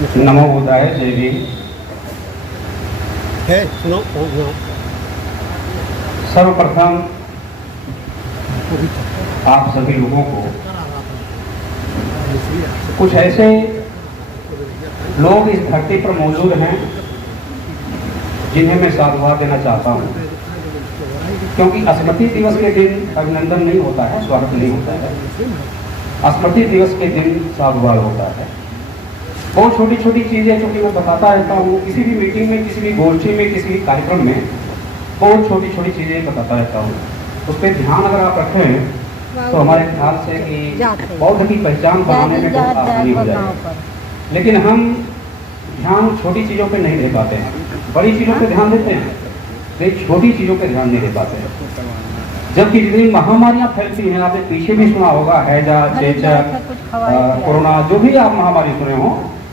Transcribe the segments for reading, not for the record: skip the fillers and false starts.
नमो बुद्धाय जय भीम। है सुनो सर्वप्रथम आप सभी लोगों को कुछ ऐसे लोग इस धरती पर मौजूद हैं जिन्हें मैं साधुवाद देना चाहता हूं, क्योंकि स्मृति दिवस के दिन अभिनंदन नहीं होता है, स्वागत नहीं होता है। स्मृति दिवस के दिन साधुवाद होता है। बहुत छोटी छोटी चीजें जो कि मैं बताता रहता हूँ, किसी भी मीटिंग में, किसी भी गोष्ठी में, किसी भी कार्यक्रम में बहुत छोटी छोटी चीजें बताता रहता हूँ। उस पर ध्यान अगर आप रखें तो हमारे ख्याल से कि बौद्ध की पहचान बनाने में बहुत आसानी हो जाएगी। लेकिन हम ध्यान छोटी चीज़ों पे नहीं दे पाते हैं, बड़ी चीज़ों पे ध्यान देते हैं, लेकिन छोटी चीज़ों पे ध्यान नहीं दे पाते हैं। जबकि जितनी महामारियां फैलती हैं, आपने पीछे भी सुना होगा, हैजा, चेचक, कोरोना, जो भी आप महामारी सुने हो,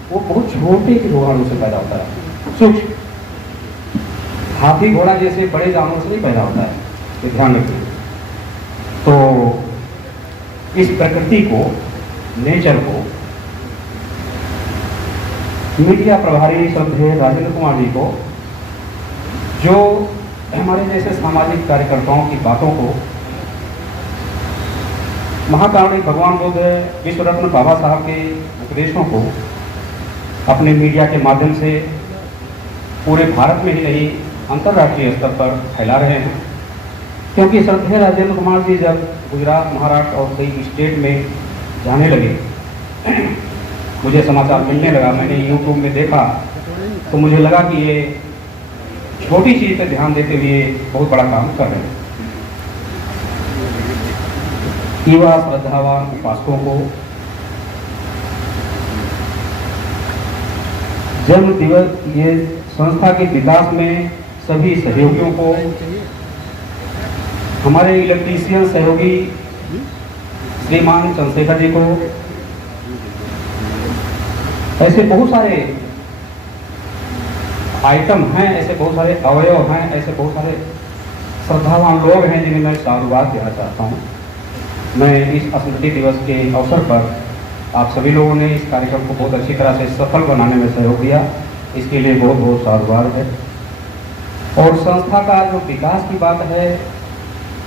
वो बहुत छोटे रोगाणु से पैदा होता है, सूक्ष्म। हाथी घोड़ा जैसे बड़े जानवरों से नहीं पैदा होता है, ये ध्यान रखिए। तो इस प्रकृति को, नेचर को, मीडिया प्रभारी श्रद्धेय राजेंद्र कुमार जी को, जो हमारे जैसे सामाजिक कार्यकर्ताओं की बातों को, महाकारुणिक भगवान बुद्ध, विश्व रत्न बाबा साहब के उपदेशों को अपने मीडिया के माध्यम से पूरे भारत में ही नहीं, अंतर्राष्ट्रीय स्तर पर फैला रहे हैं। क्योंकि श्रद्धेय राजेंद्र कुमार जी जब गुजरात, महाराष्ट्र और कई स्टेट में जाने लगे, मुझे समाचार मिलने लगा, मैंने यूट्यूब में देखा, तो मुझे लगा कि ये छोटी चीज पर ध्यान देते हुए बहुत बड़ा काम कर रहे हैं। युवा श्रद्धावान उपासकों को जन्म दिवस, ये संस्था के विकास में सभी सहयोगियों को, हमारे इलेक्ट्रीशियन सहयोगी श्रीमान चंद्रशेखर जी को, ऐसे बहुत सारे आइटम हैं, ऐसे बहुत सारे अवयव हैं, ऐसे बहुत सारे श्रद्धावान लोग हैं जिन्हें मैं साधुवाद देना चाहता हूँ। मैं इस स्मृति दिवस के अवसर पर आप सभी लोगों ने इस कार्यक्रम को बहुत अच्छी तरह से सफल बनाने में सहयोग दिया, इसके लिए बहुत बहुत साधुवाद है। और संस्था का जो विकास की बात है,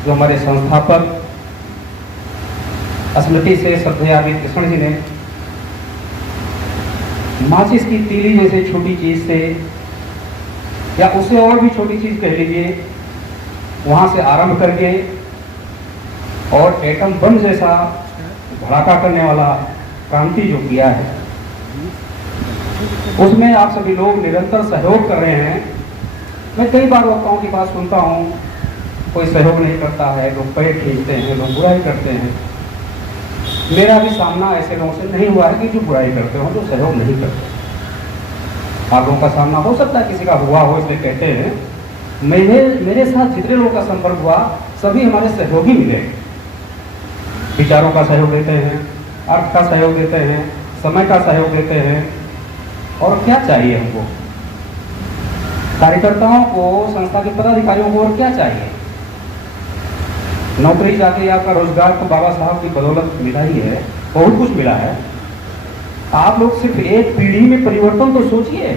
जो हमारे संस्थापक स्मृति से श्रद्धेय आरवी कृष्ण जी ने माचिस की तीली जैसे छोटी चीज से, या उससे और भी छोटी चीज कह लीजिए, वहां से आरंभ करके और एटम बम जैसा धड़ाका करने वाला क्रांति जो किया है, उसमें आप सभी लोग निरंतर सहयोग कर रहे हैं। मैं कई बार वक्ताओं की बात सुनता हूँ, कोई सहयोग नहीं करता है, लोग पैर खींचते हैं, लोग बुराई करते हैं। मेरा भी सामना ऐसे लोगों से नहीं हुआ है कि जो बुराई करते हो, जो सहयोग नहीं करते। आप लोगों का सामना हो सकता है किसी का हुआ हो, इसलिए कहते हैं। मेरे साथ जितने लोगों का संपर्क हुआ, सभी हमारे सहयोगी मिले। विचारों का सहयोग देते हैं, अर्थ का सहयोग देते हैं, समय का सहयोग देते हैं। और क्या चाहिए हमको, कार्यकर्ताओं को, संस्था के पदाधिकारियों को और क्या चाहिए? नौकरी जाके आपका रोजगार तो बाबा साहब की बदौलत मिला ही है, बहुत कुछ मिला है। आप लोग सिर्फ एक पीढ़ी में परिवर्तन तो सोचिए।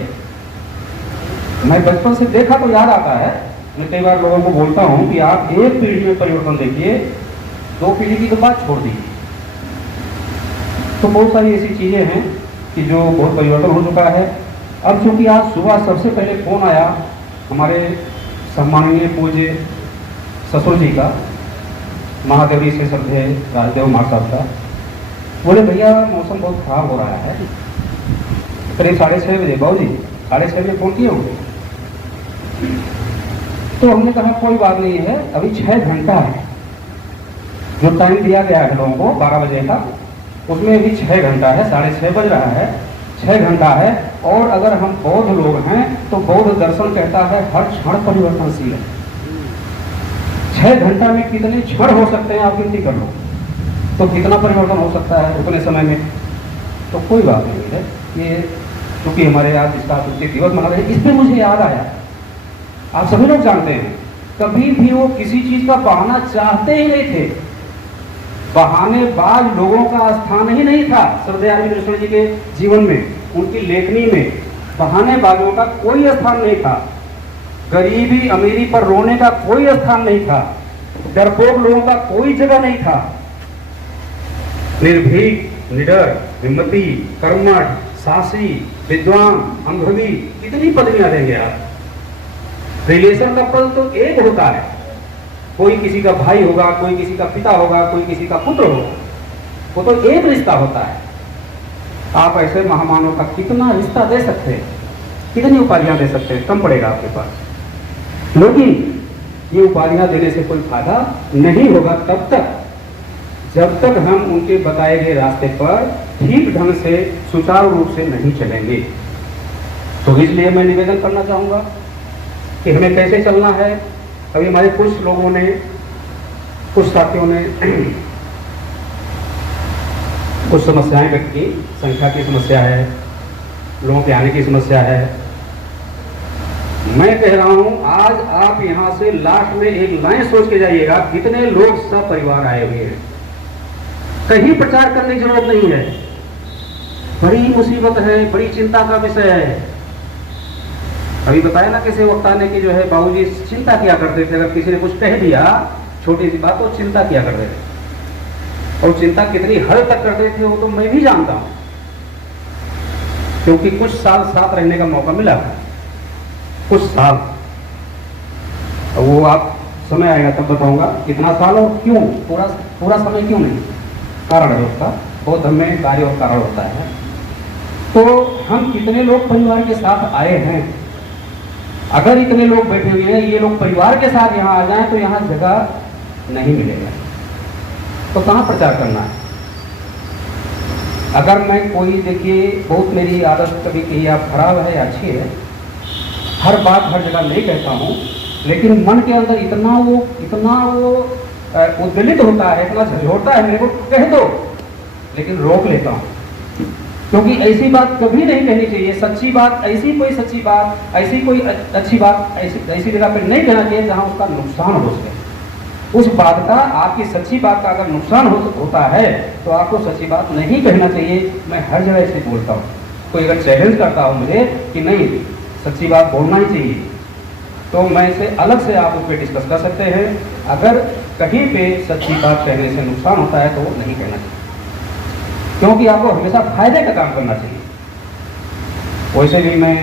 मैं बचपन से देखा तो याद आता है, मैं कई बार लोगों को बोलता हूं कि आप एक पीढ़ी में परिवर्तन देखिए, 2 पीढ़ी की तो बात छोड़ दीजिए। तो बहुत सारी ऐसी चीजें हैं कि जो बहुत परिवर्तन हो चुका है। अब चूंकि आज सुबह सबसे पहले फोन आया हमारे सम्माननीय पूज्य ससुर जी का, महादेवरी से श्रद्धेय राजदेव मार साहब का, बोले भैया मौसम बहुत खराब हो रहा है। करीब 6:30 बजे, बाबू जी 6:30 बजे फोन किए होंगे। तो हमने कहा कोई बात नहीं है, अभी 6 घंटा है, जो टाइम दिया गया है लोगों को 12 बजे का, उसमें अभी 6 घंटा है, 6:30 बज रहा है, 6 घंटा है। और अगर हम बौद्ध लोग हैं तो बौद्ध दर्शन कहता है हर क्षण परिवर्तनशील है। 6 घंटा में कितने क्षण हो सकते हैं आप गिनती कर लो, तो कितना परिवर्तन हो सकता है उतने समय में। तो कोई बात नहीं है, ये क्योंकि हमारे आज इसका स्मृति दिवस मना रहे हैं, इसमें मुझे याद आया, आप सभी लोग जानते हैं, कभी भी वो किसी चीज का बहाना चाहते ही नहीं थे। बहानेबाज लोगों का स्थान ही नहीं था श्रद्धेय आरवी कृष्ण जी के जीवन में। उनकी लेखनी में बहानेबाजों का कोई स्थान नहीं था, गरीबी अमीरी पर रोने का कोई स्थान नहीं था, डरपोक लोगों का कोई जगह नहीं था। निर्भीक, निडर, हिम्मती, कर्मठ, साहसी, विद्वान, अनुभवी, कितनी पदवियां देंगे आप। रिलेशन का पद तो एक होता है, कोई किसी का भाई होगा, कोई किसी का पिता होगा, कोई किसी का पुत्र होगा, वो तो एक रिश्ता होता है। आप ऐसे महामानव का कितना रिश्ता दे सकते हैं, कितनी उपाधियां दे सकते हैं, कम पड़ेगा आपके पास। लेकिन ये उपाधियां देने से कोई फायदा नहीं होगा तब तक जब तक हम उनके बताए गए रास्ते पर ठीक ढंग से सुचारू रूप से नहीं चलेंगे। तो इसलिए मैं निवेदन करना चाहूंगा कि हमें कैसे चलना है। अभी हमारे कुछ लोगों ने, कुछ साथियों ने कुछ समस्याएं व्यक्त की, संख्या की समस्या है, लोगों के आने की समस्या है। मैं कह रहा हूं आज आप यहां से लास्ट में एक लाइन सोच के जाइएगा, कितने लोग सपरिवार आए हुए हैं। कहीं प्रचार करने की जरूरत नहीं है, बड़ी मुसीबत है, बड़ी चिंता का विषय है। अभी बताया ना कैसे वक्ता ने कि जो है बाबूजी चिंता किया करते थे, अगर किसी ने कुछ कह दिया छोटी सी बात तो चिंता किया करते थे, और चिंता कितनी हद तक करते थे वो तो मैं भी जानता हूं, क्योंकि कुछ साल साथ रहने का मौका मिला, कुछ साल। वो आप समय आएगा तब बताऊंगा कितना साल और क्यों, पूरा समय क्यों नहीं, कारण है उसका, बहुत धर्म में कार्य और कारण होता है। तो हम कितने लोग परिवार के साथ आए हैं, अगर इतने लोग बैठे हुए हैं, ये लोग परिवार के साथ यहाँ आ जाएं तो यहाँ जगह नहीं मिलेगा, तो कहाँ प्रचार करना है। अगर मैं कोई, देखिए बहुत मेरी आदत कभी कही आप खराब है या अच्छी है, हर बात हर जगह नहीं कहता हूँ, लेकिन मन के अंदर इतना वो उद्वेलित होता है, इतना झंझोड़ता है, मेरे को कह दो, लेकिन रोक लेता हूँ, क्योंकि ऐसी बात कभी नहीं कहनी चाहिए। सच्ची बात, ऐसी कोई सच्ची बात, ऐसी कोई अच्छी बात ऐसी जगह पर नहीं कहना चाहिए जहाँ उसका नुकसान हो सके। उस बात का, आपकी सच्ची बात का अगर नुकसान होता है तो आपको सच्ची बात नहीं कहना चाहिए। मैं हर जगह ऐसे बोलता हूँ। कोई अगर चैलेंज करता हो मुझे कि नहीं सच्ची बात बोलना ही चाहिए, तो मैं इसे अलग से आप उस पर डिस्कस कर सकते हैं। अगर कहीं पे सच्ची बात कहने से नुकसान होता है तो नहीं कहना चाहिए, क्योंकि आपको हमेशा फायदे का काम करना चाहिए। वैसे भी मैं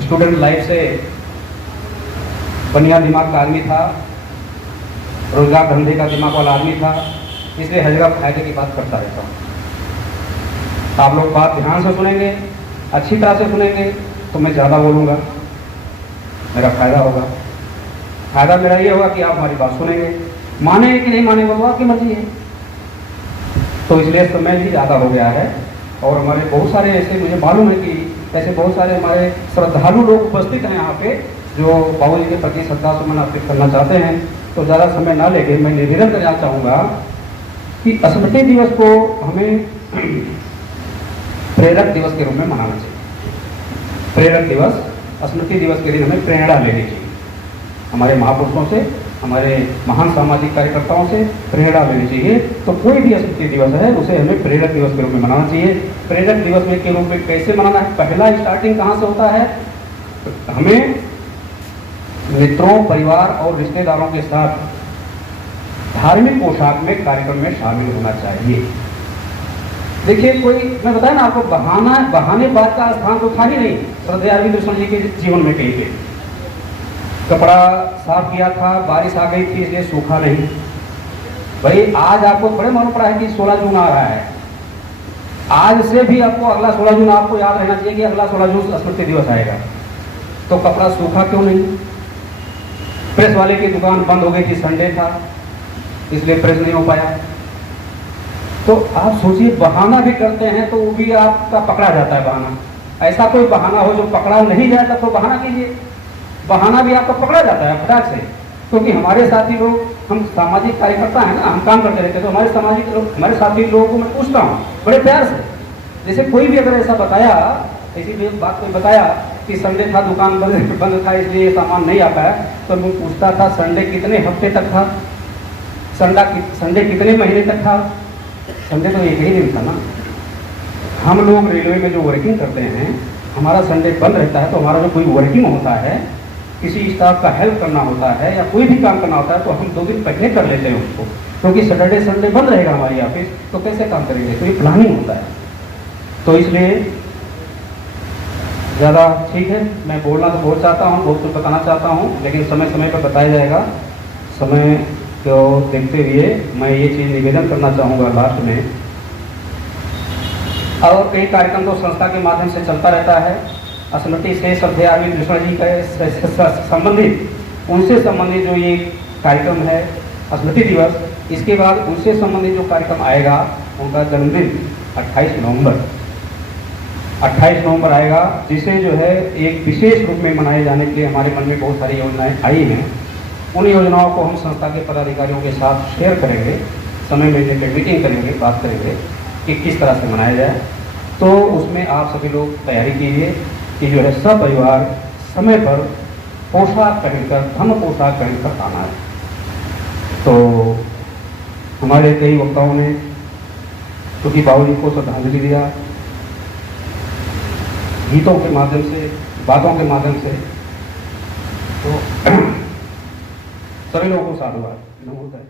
स्टूडेंट लाइफ से बढ़िया दिमाग का आदमी था, रोजगार धंधे का दिमाग वाला आदमी था, इसलिए हर जगह फायदे की बात करता रहता हूँ। आप लोग बात ध्यान से सुनेंगे, अच्छी तरह से सुनेंगे तो मैं ज़्यादा बोलूँगा, मेरा फायदा होगा। फायदा मेरा ये होगा कि आप हमारी बात सुनेंगे, माने कि नहीं माने वो आपकी मर्जी है। तो इसलिए समय भी ज़्यादा हो गया है, और हमारे बहुत सारे ऐसे, मुझे मालूम है कि ऐसे बहुत सारे हमारे श्रद्धालु लोग उपस्थित हैं यहाँ पे, जो बाबूजी के प्रति श्रद्धा सुमन अर्पित करना चाहते हैं। तो ज़्यादा समय ना लेके मैं निवेदन करना चाहूँगा कि स्मृति दिवस को हमें प्रेरक दिवस के रूप में मनाना चाहिए। प्रेरक दिवस, स्मृति दिवस के दिन हमें प्रेरणा लेनी चाहिए, हमारे महापुरुषों से, हमारे महान सामाजिक कार्यकर्ताओं से प्रेरणा लेनी चाहिए। तो कोई भी स्मृति दिवस है उसे हमें प्रेरक दिवस के रूप में मनाना चाहिए। प्रेरक दिवस में के रूप में कैसे मनाना है, पहला स्टार्टिंग कहाँ से होता है, हमें मित्रों, परिवार और रिश्तेदारों के साथ धार्मिक पोशाक में कार्यक्रम में शामिल होना चाहिए। देखिए कोई, मैं बताया ना आपको, बहानेबाज का स्थान तो था ही नहीं श्रद्धेय अरविंद कृष्ण जी के जीवन में। कहीं पे कपड़ा साफ किया था, बारिश आ गई थी इसलिए सूखा नहीं। भाई आज आपको बड़े मालूम पड़ा है कि 16 जून आ रहा है, आज से भी आपको अगला 16 जून आपको याद रहना चाहिए कि अगला 16 जून स्मृति दिवस आएगा। तो कपड़ा सूखा क्यों नहीं? प्रेस वाले की दुकान बंद हो गई थी, संडे था इसलिए प्रेस नहीं हो पाया। तो आप सोचिए, बहाना भी करते हैं तो वो भी आपका पकड़ा जाता है बहाना। ऐसा कोई बहाना हो जो पकड़ा नहीं जाता तो बहाना कीजिए, बहाना भी आपका पकड़ा जाता है फटाक से। क्योंकि हमारे साथी लोग, हम सामाजिक कार्यकर्ता हैं ना, हम काम करते रहते हैं, तो हमारे सामाजिक लोग, हमारे साथी लोगों को मैं पूछता हूँ बड़े प्यार से। जैसे कोई भी अगर ऐसा बताया, ऐसी बात कोई बताया कि संडे था, दुकान बंद था इसलिए सामान नहीं आ पाया, तो मैं पूछता था संडे कितने हफ्ते तक था, संडे कितने महीने तक था? संडे तो एक ही दिन था ना। हम लोग रेलवे में जो वर्किंग करते हैं, हमारा संडे बंद रहता है, तो हमारा जो कोई वर्किंग होता है, किसी स्टाफ का हेल्प करना होता है या कोई भी काम करना होता है, तो हम 2 दिन पहले कर लेते हैं उसको, क्योंकि सैटरडे संडे बंद रहेगा हमारी ऑफिस, तो कैसे काम करेंगे? तो ये प्लानिंग होता है। तो इसलिए ज़्यादा ठीक है, मैं बोलना तो बहुत चाहता हूँ, बहुत कुछ बताना चाहता हूँ, लेकिन समय समय पर बताया जाएगा। समय को देखते हुए मैं ये चीज़ निवेदन करना चाहूँगा लास्ट में। और कई कार्यक्रम तो संस्था के माध्यम से चलता रहता है। स्मृति से श्रद्धेय आरवी कृष्ण जी का संबंधित, उनसे संबंधित जो ये कार्यक्रम है स्मृति दिवस, इसके बाद उनसे संबंधित जो कार्यक्रम आएगा, उनका जन्मदिन 28 नवंबर आएगा, जिसे जो है एक विशेष रूप में मनाए जाने के लिए हमारे मन में बहुत सारी योजनाएं आई हैं। उन योजनाओं को हम संस्था के पदाधिकारियों के साथ शेयर करेंगे, समय में लेकर मीटिंग करेंगे, बात करेंगे कि किस तरह से मनाया जाए। तो उसमें आप सभी लोग तैयारी कीजिए कि जो है सब परिवार समय पर पोशाक पहनकर, धर्म पोशाक पहनकर आना है। तो हमारे कई वक्ताओं ने क्योंकि बाबूजी को श्रद्धांजलि दिया, गीतों के माध्यम से, बातों के माध्यम से, तो सभी लोगों को साधुवाद। नमो बुद्धाय।